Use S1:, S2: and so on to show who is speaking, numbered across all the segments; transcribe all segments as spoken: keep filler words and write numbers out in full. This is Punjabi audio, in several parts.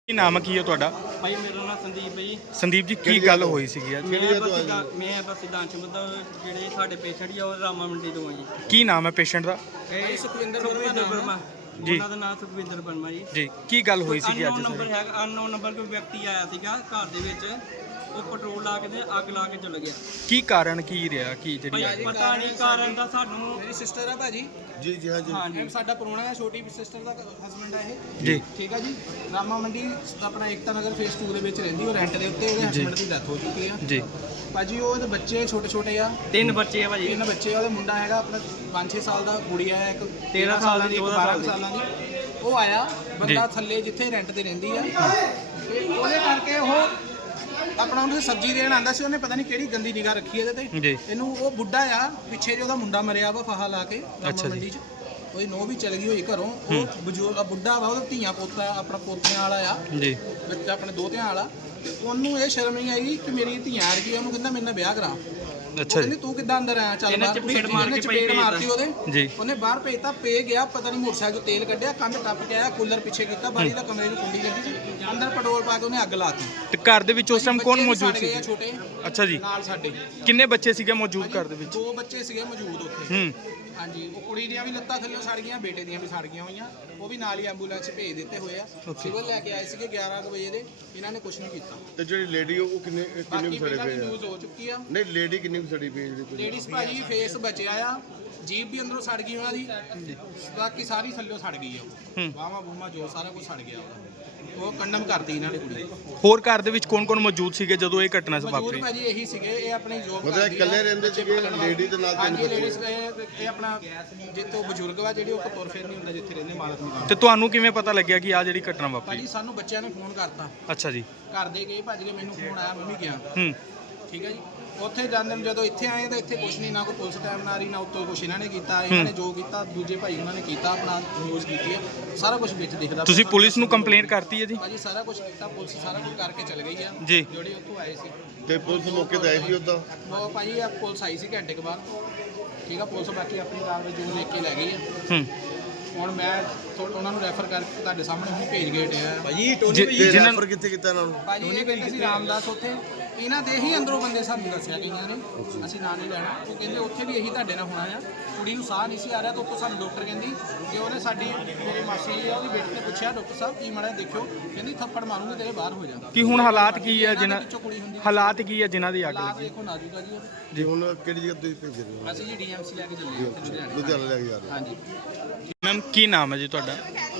S1: ਕੀ ਨਾਮ ਕੀ ਹੈ ਤੁਹਾਡਾ?
S2: ਭਾਈ ਮੇਰਾ ਨਾਮ ਸੰਦੀਪ ਹੈ ਜੀ।
S1: ਸੰਦੀਪ ਜੀ ਕੀ ਗੱਲ ਹੋਈ ਸੀਗੀ ਅੱਜ?
S2: ਮੈਂ ਬਸ ਮੈਂ ਬਸ ਸਿਧਾਂਤ ਮਤਲਬ ਜਿਹੜੇ ਸਾਡੇ ਪੇਸ਼ੈਂਟ ਆ ਉਹ ਰਾਮਾ ਮੰਡੀ ਤੋਂ ਆ ਜੀ।
S1: ਕੀ ਨਾਮ ਹੈ ਪੇਸ਼ੈਂਟ ਦਾ?
S2: ਇਹ ਸੁਖਵਿੰਦਰ ਵਰਮਾ
S1: ਜੀ।
S2: ਉਹਨਾਂ ਦਾ ਨਾਮ ਸੁਖਵਿੰਦਰ ਵਰਮਾ ਜੀ।
S1: ਜੀ ਕੀ ਗੱਲ ਹੋਈ ਸੀਗੀ ਅੱਜ?
S2: ਅਨਨੋਨ ਨੰਬਰ ਹੈਗਾ, ਅਨਨੋਨ ਨੰਬਰ ਕੋਈ ਵਿਅਕਤੀ ਆਇਆ ਸੀਗਾ ਘਰ ਦੇ ਵਿੱਚ, ਉਹ ਪੈਟਰੋਲ ਲਾ ਕੇ ਤੇ ਅੱਗ ਲਾ ਕੇ ਚਲਾ ਗਿਆ।
S1: ਕੀ ਕਾਰਨ ਕੀ ਰਿਹਾ? ਕੀ ਜਿਹੜੀ
S2: ਭਾਈ ਪਤਾ ਨਹੀਂ ਕਾਰਨ ਦਾ ਸਾਨੂੰ।
S3: ਮੇਰੀ ਸਿਸਟਰ ਹੈ ਭਾਜੀ।
S4: ਜੀ ਜੀ ਹਾਂ ਜੀ
S2: ਹਾਂਜੀ
S3: ਸਾਡਾ ਪ੍ਰਾਹੁਣਾ ਹੈ, ਛੋਟੀ ਸਿਸਟਰ ਦਾ ਹਸਬੰਡ ਹੈ ਇਹ।
S1: ਜੀ
S3: ਠੀਕ ਹੈ ਜੀ। ਰਾਮਾ ਮੰਡੀ ਆਪਣਾ ਏਕਤਾ ਨਗਰ ਫੇਸ ਟੂ ਦੇ ਵਿੱਚ ਰਹਿੰਦੀ, ਉਹ ਰੈਂਟ ਦੇ ਉੱਤੇ। ਉਹਦੇ ਹਸਬੰਡ ਦੀ ਡੈਥ ਹੋ ਚੁੱਕੀ ਆ
S1: ਜੀ
S3: ਭਾਜੀ। ਉਹਦੇ ਬੱਚੇ ਛੋਟੇ ਛੋਟੇ ਆ,
S2: ਤਿੰਨ ਬੱਚੇ ਆ ਭਾਜੀ।
S3: ਤਿੰਨ ਬੱਚੇ ਆ। ਉਹਦਾ ਮੁੰਡਾ ਹੈਗਾ ਆਪਣਾ ਪੰਜ ਛੇ ਸਾਲ ਦਾ, ਗੁੜੀਆ ਹੈ ਇੱਕ
S2: ਤੇਰਾਂ ਸਾਲਾਂ ਦੀ,
S3: ਇੱਕ
S2: ਚੌਦਾਂ
S3: ਬਾਰਾਂ ਸਾਲਾਂ ਦੀ। ਉਹ ਆਇਆ ਬੰਦਾ ਥੱਲੇ ਜਿੱਥੇ ਰੈਂਟ ਤੇ ਰਹਿੰਦੀ ਆ, ਤੇ ਉਹਦੇ ਕਰਕੇ ਉਹ ਆਪਣਾ ਉਹਨੂੰ ਸਬਜ਼ੀ ਦੇਣ ਆਂਦਾ ਸੀ। ਉਹਨੇ ਪਤਾ ਨਹੀਂ ਕਿਹੜੀ ਗੰਦੀ ਨਿਗਾਹ ਰੱਖੀ ਇਹਦੇ ਤੇ।
S1: ਜੀ
S3: ਇਹਨੂੰ ਉਹ ਬੁੱਢਾ ਆ ਪਿੱਛੇ ਜੇ ਉਹਦਾ ਮੁੰਡਾ ਮਰਿਆ ਵਾ ਫਾਹਾ ਲਾ ਕੇ ਰਾਮਾ ਮੰਡੀ 'ਚ। ਉਹਦੀ ਨੋਹ ਵੀ ਚਲ ਗਈ ਹੋਈ ਘਰੋਂ। ਉਹ ਬਜ਼ੁਰਗ ਬੁੱਢਾ ਵਾ, ਉਹਦਾ ਧੀਆਂ ਪੋਤਾ ਆਪਣਾ ਪੋਤਿਆਂ ਵਾਲਾ ਆ
S1: ਜੀ
S3: ਬੱਚਾ, ਆਪਣੇ ਦੋਤਿਆਂ ਵਾਲਾ। ਤੇ ਉਹਨੂੰ ਇਹ ਸ਼ਰਮ ਨਹੀਂ ਆਈ ਕਿ ਮੇਰੀ ਧੀਆਂ ਆ ਗਈ। ਉਹਨੂੰ ਕਹਿੰਦਾ ਮੇਰੇ ਨਾਲ ਵਿਆਹ ਕਰਾ।
S1: ਅੱਛਾ ਜੀ।
S3: ਤੂੰ ਕਿੱਦਾਂ ਅੰਦਰ ਆਇਆ? ਚੱਲ ਬਾਹਰ।
S2: ਚਪੇੜ ਮਾਰ ਕੇ
S3: ਚਪੇੜ ਮਾਰਤੀ ਉਹਦੇ।
S1: ਜੀ
S3: ਉਹਨੇ ਬਾਹਰ ਭੇਜਤਾ, ਪੇ ਗਿਆ ਪਤਾ ਨਹੀਂ ਮੋਟਰਸਾਈਕਲ ਤੇਲ ਕੱਢਿਆ, ਕੰਧ ਟੱਪ ਕੇ ਆਇਆ, ਕੂਲਰ ਪਿੱਛੇ ਕੀਤਾ, ਬਾਰੀ ਦਾ ਕਮਰੇ ਨੂੰ ਕੁੰਡੀ ਲੱਗੀ ਸੀ, ਅੰਦਰ ਪੈਟਰੋਲ ਪਾ ਕੇ ਉਹਨੇ ਅੱਗ ਲਾਤੀ।
S1: ਤੇ ਘਰ ਦੇ ਵਿੱਚ ਉਸ ਟਾਈਮ ਕੌਣ ਮੌਜੂਦ
S3: ਸੀ?
S1: ਸੀ?
S3: ਛੋਟੇ
S1: ਅੱਛਾ ਜੀ।
S3: ਨਾਲ ਸਾਡੇ
S1: ਕਿੰਨੇ ਬੱਚੇ ਸੀਗੇ ਮੌਜੂਦ ਘਰ ਦੇ ਵਿੱਚ?
S3: ਦੋ ਬੱਚੇ ਸੀਗੇ ਮੌਜੂਦ ਉੱਥੇ।
S1: ਹੂੰ
S3: ਹਾਂਜੀ, ਉਹ ਕੁੜੀ ਦੀਆਂ ਵੀ ਲੱਤਾਂ ਥੱਲੇ ਸੜ ਗਈਆਂ, ਬੇਟੇ ਦੀਆਂ ਵੀ ਸੜ ਗਈਆਂ ਹੋਈਆਂ। ਉਹ ਵੀ ਨਾਲ ਹੀ ਐਂਬੂਲੈਂਸ 'ਚ ਭੇਜ ਦਿੱਤੇ ਹੋਏ ਆ। ਸਿਵਲ ਲੈ ਕੇ ਆਏ ਸੀਗੇ ਗਿਆਰਾਂ ਕੁ ਵਜੇ ਦੇ। ਇਹਨਾਂ ਨੇ ਕੁਝ ਨਹੀਂ ਕੀਤਾ।
S4: ਤੇ ਜਿਹੜੀ ਲੇਡੀ ਉਹ ਕਿੰਨੇ ਕਿੰਨੇ
S3: ਬਾਕੀ
S4: ਸੜੇ
S3: ਪਹਿਲਾਂ ਵੀ
S4: ਪਏ ਆ?
S3: ਨਿਊਜ਼ ਹੋ ਚੁੱਕੀ ਆ।
S4: ਨਹੀਂ ਲੇਡੀ ਕਿੰਨੀ ਕੁ ਸੜੀ ਪਈ ਹੈ ਜਿਹੜੀ?
S3: ਲੇਡੀਜ਼ ਭਾਜੀ ਫੇਸ ਬਚਿਆ ਆ, ਜੀਭ ਵੀ ਅੰਦਰੋਂ ਸੜ ਗਈ ਉਹਨਾਂ ਦੀ, ਬਾਕੀ ਸਾਰੀ ਥੱਲਿਓਂ ਸੜ ਗਈ ਆ। ਉਹ ਬਾਹਾਂ ਬੂਹਾਂ ਜੋ ਸਾਰਾ ਕੁਝ ਸੜ ਗਿਆ ਉਹਦਾ। ਉਹ ਕੰਡਮ ਕਰਤੀ ਇਹਨਾਂ ਨੇ ਕੁੜੀ।
S1: ਹੋਰ ਘਰ ਦੇ ਵਿੱਚ ਕੌਣ ਕੌਣ ਮੌਜੂਦ ਸੀਗੇ ਜਦੋਂ ਇਹ ਘਟਨਾ
S3: ਮੌਜੂਦ
S1: ਵਾਪਰੀ?
S3: ਭਾਜੀ ਇਹੀ ਸੀਗੇ। ਇਹ ਆਪਣੀ ਜੋਬ
S4: ਮਤਲਬ ਇਕੱਲੇ ਰਹਿੰਦੇ ਸੀਗੇ ਲੇਡੀ ਦੇ ਨਾਲ?
S3: ਹਾਂਜੀ ਲੇਡੀਜ਼ ਇਹ ਆਪਣਾ ਜਿੱਥੋਂ ਬਜ਼ੁਰਗ ਵਾ ਜਿਹੜੇ ਉਹ ਤੁਰ ਫਿਰ ਨਹੀਂ ਹੁੰਦਾ ਜਿੱਥੇ ਰਹਿੰਦੇ ਮਾਲਕ ਮਕਾਨ।
S1: ਤੇ ਤੁਹਾਨੂੰ ਕਿਵੇਂ ਪਤਾ ਲੱਗਿਆ ਕਿ ਆ ਜਿਹੜੀ ਘਟਨਾ ਵਾਪਰੀ?
S3: ਭਾਜੀ ਸਾਨੂੰ ਬੱਚਿਆਂ ਨੇ ਫੋਨ ਕਰਤਾ,
S1: ਅੱਛਾ ਜੀ।
S3: ਘਰ ਦੇ ਗਏ ਭੱਜ ਕੇ, ਮੈਨੂੰ ਫੋਨ ਆਇਆ, ਮੈਂ ਵੀ ਗਿਆ।
S1: ਹੂੰ
S3: ਠੀਕ ਹੈ ਜੀ। ਉੱਥੇ ਜਾਂਦੇ ਨੂੰ ਜਦੋਂ ਇੱਥੇ ਆਏ ਤਾਂ ਇੱਥੇ ਕੁਛ ਨਹੀਂ, ਨਾ ਕੋਈ ਪੁਲਿਸ ਟਾਈਮ ਨਾਲ ਰਹੀ, ਨਾ ਉੱਤੋਂ ਕੁਛ ਇਹਨਾਂ ਨੇ ਕੀਤਾ। ਇਹਨਾਂ ਨੇ ਜੋ ਕੀਤਾ ਦੂਜੇ ਭਾਈ ਉਹਨਾਂ ਨੇ ਕੀਤਾ, ਆਪਣਾ ਨਿਊਜ਼ ਕੀਤੀ ਹੈ, ਸਾਰਾ ਕੁਝ ਵਿੱਚ ਦਿਖਦਾ।
S1: ਤੁਸੀਂ ਪੁਲਿਸ ਨੂੰ ਕੰਪਲੇਂਟ ਕਰਤੀ ਹੈ ਜੀ?
S3: ਭਾਜੀ ਸਾਰਾ ਕੁਝ ਕੀਤਾ, ਪੁਲਿਸ ਸਾਰਾ ਕੁਝ ਕਰਕੇ ਚਲ ਗਈ ਆ
S1: ਜੀ।
S3: ਜਿਹੜੇ ਉੱਥੋਂ ਆਏ ਸੀ।
S4: ਤੇ ਪੁਲਿਸ ਮੌਕੇ ਤੇ ਆਈ ਸੀ ਉਦਾਂ?
S3: ਉਹ ਭਾਜੀ ਆ ਪੁਲਿਸ ਆਈ ਸੀ ਘੰਟੇ ਕੁ ਬਾਅਦ। ਠੀਕ ਆ, ਪੁਲਿਸ ਬਾਕੀ ਆਪਣੀ ਕਾਰਵਾਈ ਜੋ ਲਿਖ ਕੇ ਲੈ ਗਈ ਆ।
S1: ਹੂੰ
S3: ਹੁਣ ਮੈਂ ਥੋ- ਉਹਨਾਂ ਨੂੰ ਰੈਫਰ ਕਰਕੇ ਤੁਹਾਡੇ ਸਾਹਮਣੇ ਹੁਣ ਭੇਜ ਗਏ ਟਿਆ
S4: ਭਾਜੀ
S1: ਜੀ-
S4: ਜਿਹਨਾਂ
S1: ਜਿਨ੍ਹਾਂ
S4: ਨੰਬਰ ਕਿੱਥੇ ਕੀਤਾ ਇਹਨਾਂ ਨੂੰ?
S3: ਭਾਜੀ ਇਹ ਕਹਿੰਦੇ ਸੀ ਰਾਮਦਾਸ ਉੱਥੇ। ਇਹਨਾਂ ਦੇ ਹੀ ਅੰਦਰੋਂ ਬੰਦੇ ਸਾਨੂੰ ਦੱਸਿਆ ਗਈਆਂ ਨੇ, ਅਸੀਂ ਨਾਂ ਨਹੀਂ ਲੈਣਾ। ਉਹ ਕਹਿੰਦੇ ਉੱਥੇ ਵੀ ਇਹੀ ਤੁਹਾਡੇ ਨਾਲ ਹੋਣਾ ਆ। ਕੁੜੀ ਨੂੰ ਸਾਹ ਨਹੀਂ ਸੀ ਆ ਰਿਹਾ ਤਾਂ ਉੱਥੋਂ ਸਾਨੂੰ ਡਾਕਟਰ ਕਹਿੰਦੀ ਕਿ ਉਹਨੇ ਸਾਡੀ ਮੇਰੀ ਮਾਸੀ ਆ ਉਹਦੀ ਬੇਟੀ ਨੇ ਪੁੱਛਿਆ ਡਾਕਟਰ ਸਾਹਿਬ ਕੀ ਮਾੜਾ ਦੇਖਿਓ, ਕਹਿੰਦੀ ਥੱਪੜ ਮਾਰੂੰਗੇ ਤੇਰੇ ਬਾਹਰ ਹੋ ਜਾ।
S1: ਕਿ ਹੁਣ ਹਾਲਾਤ ਕੀ ਹੈ ਜਿਨ੍ਹਾਂ
S3: ਵਿੱਚੋਂ ਕੁੜੀ ਹੁੰਦੀ
S1: ਹਾਲਾਤ ਕੀ ਹੈ ਜਿਨ੍ਹਾਂ ਦੀ ਅੱਗ
S3: ਹਾਲਾਤ
S1: ਲੱਗੀ?
S3: ਦੇਖੋ ਨਾਜ਼ੁਕ ਆ ਜੀ ਉਹਦੇ।
S4: ਜੀ ਹੁਣ ਕਿਹੜੀ ਜਗ੍ਹਾ ਤੁਸੀਂ ਭੇਜ ਰਹੇ ਹੋ?
S3: ਅਸੀਂ ਜੀ ਡੀਐਮਸੀ ਲੈ ਕੇ ਚੱਲੇ ਉੱਥੇ ਲੁਧਿਆਣੇ।
S4: ਲੁਧਿਆਣਾ ਲੈ ਕੇ ਜਾ ਰਹੇ ਹੋ?
S3: ਹਾਂਜੀ।
S1: ਮੈਮ ਕੀ ਨਾਮ ਹੈ ਜੀ ਤੁਹਾਡਾ?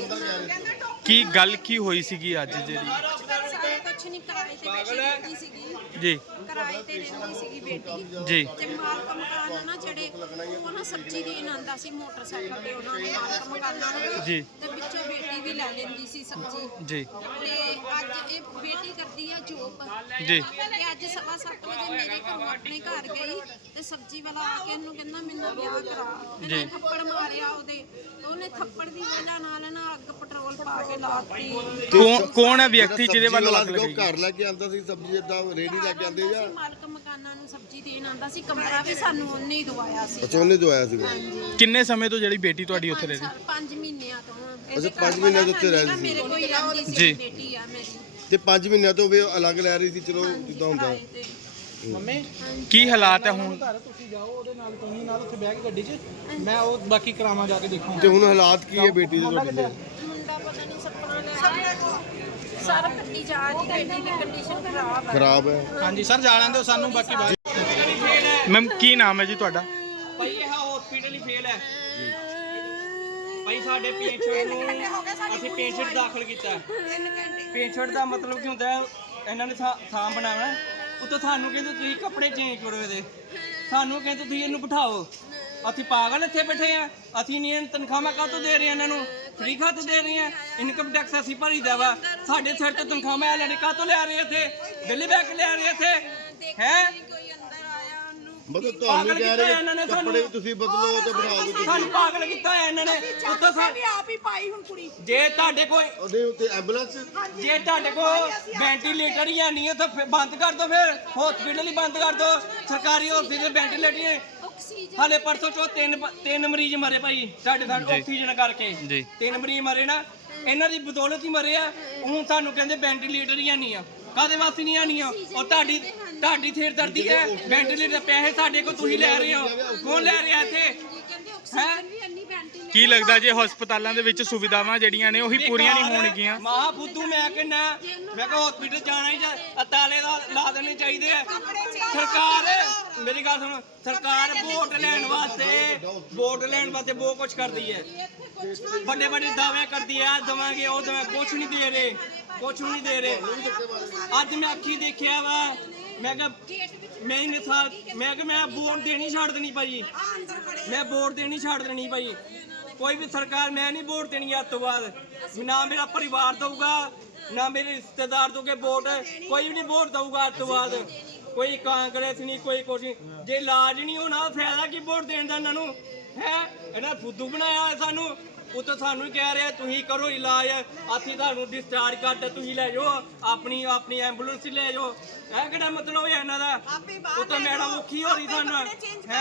S1: ਕੀ ਗੱਲ ਕੀ ਹੋਈ ਸੀਗੀ ਅੱਜ ਜਿਹੜੀ?
S5: ਸਾਰੇ ਕੁਛ ਨਹੀਂ, ਕਿਰਾਏ ਤੇ ਬੈਠੀ ਰਹਿੰਦੀ ਸੀਗੀ।
S1: ਜੀ
S5: ਕਿਰਾਏ ਤੇ ਰਹਿੰਦੀ ਸੀਗੀ ਬੇਟੀ।
S1: ਜੀ
S5: ਤੇ ਮਾਲਕ ਮਕਾਨ ਆ ਨਾ ਜਿਹੜੇ, ਉਹ ਨਾ ਸਬਜ਼ੀ ਦੇਣ ਆਂਦਾ ਸੀ ਮੋਟਰਸਾਈਕਲ ਤੇ ਉਹਨਾਂ ਦੇ ਮਾਲਕ ਮਕਾਨਾਂ ਨੂੰ।
S1: ਜੀ।
S5: ਤੇ ਵਿੱਚੋਂ ਬੇਟੀ ਵੀ ਲੈ ਲੈਂਦੀ ਸੀ ਸਬਜ਼ੀ।
S1: ਜੀ
S5: ਤੇ ਅੱਜ ਇਹ ਬੇਟੀ ਕਰਦੀ ਆ ਜੋਬ।
S1: ਜੀ
S5: ਤੇ ਅੱਜ ਸਵਾ ਸੱਤ ਵਜੇ ਮੇਰੇ ਘਰੋਂ ਆਪਣੇ ਘਰ ਗਈ ਤੇ ਸਬਜ਼ੀ ਵਾਲਾ ਆ ਕੇ ਇਹਨੂੰ ਕਹਿੰਦਾ ਮੈਨੂੰ ਵਿਆਹ ਕਰਾ। ਇਹਨੇ ਥੱਪੜ ਮਾਰਿਆ ਉਹਦੇ। ਉਹਨੇ ਥੱਪੜ ਦੀ ਵਜ੍ਹਾ ਨਾਲ ਨਾ ਅੱਗ ਪੈਟਰੋਲ ਪਾ ਕੇ ਲਾਤੀ।
S1: ਕੌਣ ਕੌਣ ਹੈ ਵਿਅਕਤੀ ਜਿਹਦੇ ਵੱਲੋਂ ਅੱਗ
S4: ਜਿਹੜਾ
S1: ਲੱਗੀ?
S4: ਘਰ ਲੈ ਕੇ ਆਉਂਦਾ ਸੀ ਸਬਜ਼ੀ ਇਦਾਂ ਰੇੜੀ ਲੈ ਕੇ ਆਉਂਦੇ ਜਾਂ?
S5: ਅਸੀਂ ਮਾਲਕ ਮਕਾਨਾਂ ਨੂੰ ਸਬਜ਼ੀ ਦੇਣ ਆਂਦਾ ਸੀ, ਕਮਰਾ ਵੀ ਸਾਨੂੰ ਉਹਨੇ ਹੀ ਦਵਾਇਆ ਸੀ।
S4: ਅੱਛਾ ਉਹਨੇ ਜੋ ਆਇਆ ਸੀਗਾ।
S5: ਹਾਂਜੀ।
S1: ਕਿੰਨੇ ਸਮੇਂ ਤੋਂ ਜਿਹੜੀ ਬੇਟੀ ਤੁਹਾਡੀ ਉੱਥੇ ਰਹਿੰਦੀ?
S5: ਪੰਜ ਮਹੀਨਿਆਂ ਤੋਂ।
S4: ਅੱਛਾ, ਪੰਜ ਮਹੀਨਿਆਂ ਤੋਂ ਉੱਥੇ ਰਹਿੰਦੀ ਸੀ।
S5: ਮੇਰੇ ਕੋਈ ਰਹਿੰਦੀ ਸੀ,
S1: ਜੀ।
S5: ਬੇਟੀ ਆ ਮੇਰੀ।
S4: ਤੇ ਪੰਜ ਮਹੀਨਿਆਂ ਤੋਂ ਵੀ ਅਲੱਗ ਲੈ ਰਹੀ ਸੀ, ਚਲੋ ਜਿੱਦਾਂ ਹੁੰਦਾ।
S5: ਕਿਰਾਏ ਤੇ।
S3: ਮੰਮੀ
S1: ਕੀ ਹਾਲਾਤ ਹੈ ਹੁਣ?
S3: ਘਰ ਤੁਸੀਂ ਜਾਓ ਉਹਦੇ ਨਾਲ, ਟੋਨੀ ਨਾਲ ਉੱਥੇ ਬਹਿ ਕੇ ਗੱਡੀ 'ਚ। ਮੈਂ ਉਹ ਬਾਕੀ ਕਰਾਵਾਂ ਜਾ ਕੇ ਦੇਖਾਂ।
S4: ਤੇ ਹੁਣ ਹਾਲਾਤ ਕੀ ਹੈ ਬੇਟੀ ਦੇ ਤੁਹਾਡੀ ਦੇ?
S5: ਮੁੰਡਾ ਪਤਾ ਨਹੀਂ ਸੱਪਣਾ ਲੈ ਸਾਰਾ ਕੱਟੀ ਜਾ ਰਹੀ, ਬੇਟੀ ਦੀ ਕੰਡੀਸ਼ਨ ਖਰਾਬ ਹੈ।
S4: ਖਰਾਬ ਹੈ?
S3: ਹਾਂਜੀ ਸਰ, ਜਾ ਲੈਂਦੇ ਹੋ ਸਾਨੂੰ ਬਾਕੀ ਬਾਅਦ।
S1: ਮੈਮ ਕੀ ਨਾਮ ਹੈ ਜੀ ਤੁਹਾਡਾ?
S2: ਭਾਈ ਇਹ ਹਸਪੀਟਲ ਹੀ ਫੇਲ ਹੈ। ਭਾਈ ਸਾਡੇ ਪੇਸ਼ੈਂਟ ਨੂੰ ਅਸੀਂ ਪੇਸ਼ੈਂਟ ਦਾਖਲ ਕੀਤਾ। ਪੇਸ਼ੈਂਟ ਦਾ ਮਤਲਬ ਕੀ ਹੁੰਦਾ ਹੈ, ਇਹਨਾਂ ਨੇ ਥਾਂ ਬਣਾਉਣਾ ਉੱਤੋਂ ਸਾਨੂੰ ਕਹਿੰਦੇ ਤੁਸੀਂ ਕੱਪੜੇ ਚੇਂਜ ਕਰੋ ਇਹਦੇ। ਸਾਨੂੰ ਕਹਿੰਦੇ ਤੁਸੀਂ ਇਹਨੂੰ ਬਿਠਾਓ। ਅਸੀਂ ਪਾਗਲ ਇੱਥੇ ਬੈਠੇ ਆ? ਅਸੀਂ ਨਹੀਂ ਇਹਨਾਂ ਤਨਖਾਹਾਂ ਕਾਹਤੋਂ ਦੇ ਰਹੇ? ਇਹਨਾਂ ਨੂੰ ਫ੍ਰੀ ਖਾਤੇ ਦੇ ਰਹੇ ਆ। ਇਨਕਮ ਟੈਕਸ ਅਸੀਂ ਭਰੀਦਾ ਵਾ। ਸਾਡੇ ਸਿਰ ਤੋਂ ਤਨਖਾਹਾਂ ਲੈਣੇ ਕਾਹਤੋਂ ਲੈ ਰਹੇ ਇੱਥੇ? ਬਿੱਲ ਬੈ ਕੇ ਲੈ ਰਹੇ ਇੱਥੇ ਹੈ?
S5: ਕੋਈ ਅੰਦਰ ਆਇਆ ਉਹਨੂੰ
S4: ਮਤਲਬ ਤੁਹਾਨੂੰ ਕਹਿ ਰਹੇ ਕੱਪੜੇ ਵੀ ਤੁਸੀਂ ਬਦਲੋ ਤੇ ਬਣਾ ਦਿਓ।
S2: ਸਾਨੂੰ ਪਾਗਲ ਕੀਤਾ ਹੋਇਆ ਇਹਨਾਂ ਨੇ। ਉੱਤੋਂ ਸਾ
S5: ਆਪ ਹੀ ਪਾਈ ਹੁਣ ਕੁੜੀ।
S2: ਜੇ ਤੁਹਾਡੇ ਕੋਈ
S4: ਉਹਦੇ ਉੱਤੇ ਐਂਬੂਲੈਂਸ?
S2: ਜੇ ਤੁਹਾਡੇ ਕੋਲ ਵੈਂਟੀਲੇਟਰ ਹੀ ਹੈ ਨਹੀਂ ਤਾਂ ਬੰਦ ਕਰ ਦੋ। ਫਿਰ ਹਸਪੀਟਲ ਹੀ ਬੰਦ ਕਰ ਦੋ। ਸਰਕਾਰੀ ਹਸਪੀਟਲ ਵੈਂਟੀਲੇਟਰ ਹੀ। ਹਾਲੇ ਪਰਸੋਂ ਚੋ ਤਿੰਨ ਤਿੰਨ ਮਰੀਜ਼ ਮਰੇ ਭਾਈ ਸਾਡੇ ਸਾਡੇ ਆਕਸੀਜਨ ਕਰਕੇ। ਤਿੰਨ ਮਰੀਜ਼ ਮਰੇ ਨਾ। ਇਹਨਾਂ ਦੀ ਬਦੌਲਤ ਹੀ ਮਰੇ ਆ। ਹੁਣ ਸਾਨੂੰ ਕਹਿੰਦੇ ਵੈਂਟੀਲੇਟਰ ਹੀ ਨਹੀਂ ਆ, ਕਾਹਦੇ ਵਾਸਤੇ ਨਹੀਂ ਆਣੀ ਆ? ਉਹ ਤੁਹਾਡੀ ਤੁਹਾਡੀ ਥੇਰ ਦਰਦੀ ਹੈ, ਵੈਂਟੀਲੇਟਰ ਪੈਸੇ ਸਾਡੇ ਕੋਲ ਤੁਸੀਂ ਲੈ ਰਹੇ ਹੋ, ਕੌਣ ਲੈ ਰਿਹਾ ਇੱਥੇ ਹੈ?
S1: ਕੀ ਲੱਗਦਾ ਜੇ ਹਸਪਤਾਲਾਂ ਦੇ ਵਿੱਚ ਸੁਵਿਧਾਵਾਂ ਜਿਹੜੀਆਂ ਨੇ ਉਹੀ ਪੂਰੀਆਂ ਨਹੀਂ ਹੋਣਗੀਆਂ?
S2: ਮਹਾ ਫੁੱਦੂ ਮੈਂ ਕਹਿੰਦਾ, ਮੈਂ ਕਿਹਾ ਹਸਪੀਟਲ ਜਾਣਾ ਹੀ ਜਾ ਤਾਲੇ ਦਾ ਲਾ ਦੇਣੇ ਚਾਹੀਦੇ ਆ। ਸਰਕਾਰ ਮੇਰੀ ਗੱਲ ਸੁਣ, ਸਰਕਾਰ ਵੋਟ ਲੈਣ ਵਾਸਤੇ ਵੋਟ ਲੈਣ ਵਾਸਤੇ ਬਹੁਤ ਕੁਝ ਕਰਦੀ ਹੈ, ਵੱਡੇ ਵੱਡੇ ਦਾਅਵੇ ਕਰਦੀ ਹੈ, ਦਵਾਂਗੇ ਉਹ ਦਵਾਂ, ਕੁਛ ਨਹੀਂ ਦੇ ਰਹੇ, ਕੁਛ ਨਹੀਂ ਦੇ ਰਹੇ। ਅੱਜ ਮੈਂ ਅੱਖੀ ਦੇਖਿਆ ਵਾ, ਮੈਂ ਕਿਹਾ ਮੈਂ ਇੰਨੇ ਸਾਲ ਮੈਂ ਕਿਹਾ ਮੈਂ ਵੋਟ ਦੇਣੀ ਛੱਡ ਦੇਣੀ ਭਾਈ, ਮੈਂ ਵੋਟ ਦੇਣੀ ਛੱਡ ਦੇਣੀ ਭਾਈ। ਕੋਈ ਵੀ ਸਰਕਾਰ ਮੈਂ ਨਹੀਂ ਵੋਟ ਦੇਣੀ ਅੱਜ ਤੋਂ ਬਾਅਦ, ਨਾ ਮੇਰਾ ਪਰਿਵਾਰ ਦਊਗਾ ਨਾ ਮੇਰੇ ਰਿਸ਼ਤੇਦਾਰ ਦੋਗੇ ਵੋਟ, ਕੋਈ ਵੀ ਨਹੀਂ ਵੋਟ ਦਊਗਾ ਅੱਜ ਤੋਂ ਬਾਅਦ। ਕੋਈ ਕਾਂਗਰਸ ਨਹੀਂ, ਕੋਈ ਕੁਛ ਨਹੀਂ। ਜੇ ਇਲਾਜ ਨਹੀਂ ਹੋਣਾ ਫਾਇਦਾ ਕੀ ਵੋਟ ਦੇਣ ਦਾ? ਇਹਨਾਂ ਨੂੰ ਹੈ ਇਹਨਾਂ ਫੁੱਦੂ ਬਣਾਇਆ ਹੋਇਆ ਸਾਨੂੰ। ਉੱਤੋਂ ਸਾਨੂੰ ਹੀ ਕਹਿ ਰਿਹਾ ਤੁਸੀਂ ਕਰੋ ਇਲਾਜ, ਅਸੀਂ ਤੁਹਾਨੂੰ ਡਿਸਚਾਰਜ ਕਰਦੇ, ਤੁਸੀਂ ਲੈ ਜਾਓ ਆਪਣੀ ਆਪਣੀ ਐਂਬੂਲੈਂਸ ਲੈ ਜਾਓ। ਇਹ ਕਿਹੜਾ ਮਤਲਬ ਹੈ ਇਹਨਾਂ ਦਾ? ਉੱਤੋਂ ਮੈਡਮ ਔਖੀ ਹੋ ਰਹੀ ਸਾਨੂੰ ਹੈ,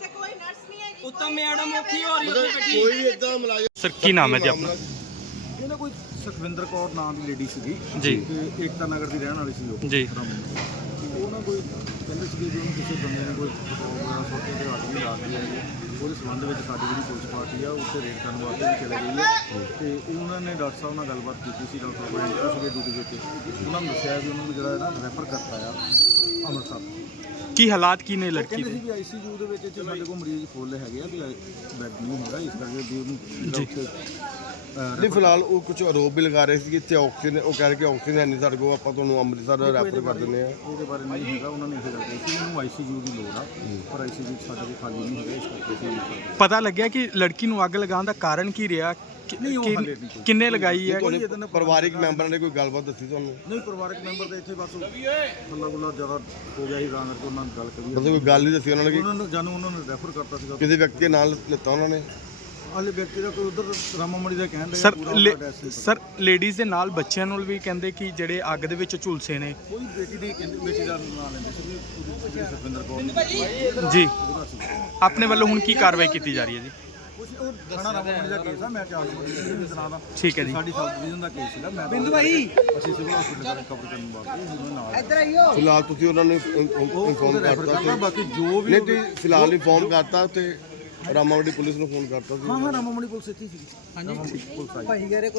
S2: ਉੱਤੋਂ ਮੈਡਮ ਔਖੀ ਹੋ ਰਹੀ ਉੱਥੇ ਗੱਡੀ।
S4: ਕੋਈ ਇਦਾਂ ਮੁਲਾਜ਼ਮ
S1: ਸਰ ਕੀ ਨਾਮ ਹੈ ਜੀ ਆਪਣਾ?
S6: ਇਹਨਾਂ ਕੋਈ ਸੁਖਵਿੰਦਰ ਕੌਰ ਨਾਂ ਦੀ ਲੇਡੀ ਸੀਗੀ
S1: ਜੀ।
S6: ਤੇ ਏਕਤਾ ਨਗਰ ਦੀ ਰਹਿਣ ਵਾਲੀ ਸੀ ਉਹ
S1: ਜੀ।
S6: ਉਹ ਨਾ ਕੋਈ ਕਹਿੰਦੇ ਸੀਗੇ ਵੀ ਉਹਨੂੰ ਕਿਸੇ ਬੰਦੇ ਨੇ ਕੋਈ ਪੈਟਰੋਲ ਵਗੈਰਾ ਸੁੱਟ ਕੇ ਤੇ ਅੱਗ ਵੀ ਲਾ ਦਿੱਤੀ ਹੈ। ਉਹਦੇ ਸੰਬੰਧ ਵਿੱਚ ਸਾਡੀ ਜਿਹੜੀ ਪੁਲਿਸ ਪਾਰਟੀ ਆ ਉੱਥੇ ਰੇਡ ਕਰਨ ਵਾਸਤੇ ਵੀ ਚਲੇ ਗਈ ਹੈ ਤੇ ਉਹਨਾਂ ਨੇ ਡਾਕਟਰ ਸਾਹਿਬ ਨਾਲ ਗੱਲਬਾਤ ਕੀਤੀ ਸੀ। ਡਾਕਟਰ ਬਰਿੰਦਰ ਸੀਗੇ ਡਿਊਟੀ ਦੇ ਉੱਤੇ, ਉਹਨਾਂ ਨੂੰ ਦੱਸਿਆ ਵੀ ਉਹਨਾਂ ਨੂੰ ਜਿਹੜਾ ਹੈ ਨਾ ਰੈਫਰ ਕਰਤਾ ਆ ਅੰਮ੍ਰਿਤਸਰ।
S1: ਕੀ ਹਾਲਾਤ ਕੀ ਨੇ ਲੜਕੀ
S6: ਕਹਿੰਦੇ
S1: ਦੇ?
S6: ਸੀ ਵੀ ਆਈਸੀਯੂ ਦੇ ਵਿੱਚ ਇੱਥੇ ਸਾਡੇ ਕੋਲ ਮਰੀਜ਼ ਫੁੱਲ ਹੈਗੇ ਆ ਵੀ ਬੈੱਡ ਨਹੀਂ ਹੈਗਾ, ਇਸ ਕਰਕੇ ਵੀ ਉਹਨੂੰ
S1: ਜੀ।
S6: ਉੱਥੇ
S4: ਨਹੀਂ ਫਿਲਹਾਲ ਉਹ ਕੁਝ ਆਰੋਪ ਵੀ ਲਗਾ ਰਹੇ ਸੀ ਕਿ ਇੱਥੇ ਆਕਸੀਜਨ, ਉਹ ਕਹਿ ਰਹੇ ਕਿ ਆਕਸੀਜਨ ਹੈ ਨਹੀਂ ਸਾਡੇ ਕੋਲ, ਆਪਾਂ ਤੁਹਾਨੂੰ ਅੰਮ੍ਰਿਤਸਰ ਰੈਫਰ ਕਰ ਦਿੰਦੇ ਆ।
S6: ਉਹਦੇ ਬਾਰੇ ਨਹੀਂ ਹੈਗਾ, ਉਹਨਾਂ ਨੇ ਇਹ ਗੱਲ ਕਹੀ ਸੀ ਉਹਨੂੰ ਆਈਸੀਯੂ ਦੀ ਲੋੜ ਆ, ਪਰ ਆਈਸੀਯੂ ਸਾਡੇ ਕੋਲ ਖਾਲੀ ਨਹੀਂ ਹੈਗਾ, ਇਸ ਕਰਕੇ ਅਸੀਂ ਨਹੀਂ ਸਕਦੇ।
S1: ਪਤਾ ਲੱਗਿਆ ਕਿ ਲੜਕੀ ਨੂੰ ਅੱਗ ਲਗਾਉਣ ਦਾ ਕਾਰਨ ਕੀ ਰਿਹਾ? ਕਿ-
S6: ਨਹੀਂ, ਉਹ
S1: ਕਿ-
S6: ਹਾਲੇ ਨਹੀਂ ਕੋਈ।
S1: ਕਿੰਨੇ ਲਗਾਈ ਹੈ?
S4: ਤੁਹਾਡੇ ਪਰਿਵਾਰਿਕ ਮੈਂਬਰਾਂ ਨੇ ਕੋਈ ਗੱਲਬਾਤ ਦੱਸੀ ਤੁਹਾਨੂੰ?
S6: ਨਹੀਂ, ਪਰਿਵਾਰਕ ਮੈਂਬਰ ਦੇ ਇੱਥੇ ਬਸ ਮੱਲਾ ਗੁੱਲਾ ਜ਼ਿਆਦਾ ਹੋ ਗਿਆ ਸੀ, ਤਾਂ ਕਰਕੇ ਉਹਨਾਂ ਨਾਲ ਗੱਲ ਕਰੀ।
S4: ਮਤਲਬ ਕੋਈ ਗੱਲ ਨਹੀਂ ਦੱਸੀ ਉਹਨਾਂ ਨੇ ਕਿ
S6: ਉਹਨਾਂ ਨੂੰ ਜਾਨੂੰ ਉਹਨਾਂ ਨੇ ਰੈਫਰ ਕਰਤਾ ਸੀਗਾ।
S4: ਕਿਸੇ ਵਿਅਕਤੀ ਦੇ ਨਾਲ ਲਿੱਤਾ ਉਹਨਾਂ ਨੇ?
S6: ਹਾਲੇ ਵਿਅਕਤੀ ਦਾ ਕੋਈ ਉਧਰ ਰਾਮਾਮੜੀ ਦਾ ਕਹਿਣ
S1: ਸਰ
S6: ਪੂਰਾ
S1: ਲੇ-
S6: ਐਡਰੈਸ ਨਹੀਂ ਪਤਾ।
S1: ਸਰ ਲੇਡੀਜ਼ ਦੇ ਨਾਲ ਬੱਚਿਆਂ ਨੂੰ ਵੀ ਕਹਿੰਦੇ ਕਿ ਜਿਹੜੇ ਅੱਗ ਦੇ ਵਿੱਚ ਝੁਲਸੇ ਨੇ।
S6: ਕੋਈ ਬੇਟੀ ਦੀ ਕਹਿੰਦੇ ਬੇਟੀ ਦਾ ਨਾਂ ਲੈਂਦੇ ਸੀ ਵੀ ਉਹਦੀ ਜਿਹੜੀ ਸੁਖਵਿੰਦਰ ਕੌਰ ਨੇ
S1: ਜੀ।
S6: ਉਹਦਾ ਸੀ।
S1: ਆਪਣੇ ਵੱਲੋਂ ਹੁਣ ਕੀ ਕਾਰਵਾਈ ਕੀਤੀ ਜਾ ਰਹੀ ਹੈ ਜੀ?
S6: ਕੁਛ ਉਹ ਥਾਣਾ ਰਾਮਾਮੜੀ ਦਾ ਕੇਸ ਆ, ਮੈਂ ਚਾਰ ਨੰਬਰ ਦੀ ਸਲਾਹ ਦਾ
S1: ਠੀਕ ਹੈ ਜੀ।
S6: ਸਾਡੀ ਸਬ ਡਿਵੀਜ਼ਨ ਦਾ ਕੇਸ ਸੀਗਾ। ਮੈਂ ਬਿੰਦੂ ਭਾਈ ਅਸੀਂ ਸਿਵਲ ਹਸਪੀਟਲ ਦਾ ਕਵਰ ਕਰਨ ਵਾਸਤੇ ਉਹਨਾਂ ਨਾਲ
S4: ਫਿਲਹਾਲ ਤੁਸੀਂ ਉਹਨਾਂ ਨੂੰ
S6: ਉਹ
S4: ਇਨਫੋਰਮ
S6: ਰੈਫਰ
S4: ਕਰਤਾ
S6: ਕਰਤਾ,
S4: ਤੇ
S6: ਬਾਕੀ ਜੋ ਵੀ
S4: ਨਹੀਂ ਤੁਸੀਂ ਫਿਲਹਾਲ ਇਨਫੋਰਮ ਕਰਤਾ ਤੇ ਰਾਮਾਵੜੀ ਪੁਲਿਸ ਨੂੰ ਫੋਨ ਕਰਤਾ ਸੀ?
S6: ਹਾਂ ਹਾਂ ਰਾਮਾਮੜੀ ਪੁਲਿਸ ਇੱਥੇ ਸੀ। ਹਾਂਜੀ ਪੁਲਿਸ ਆਈ।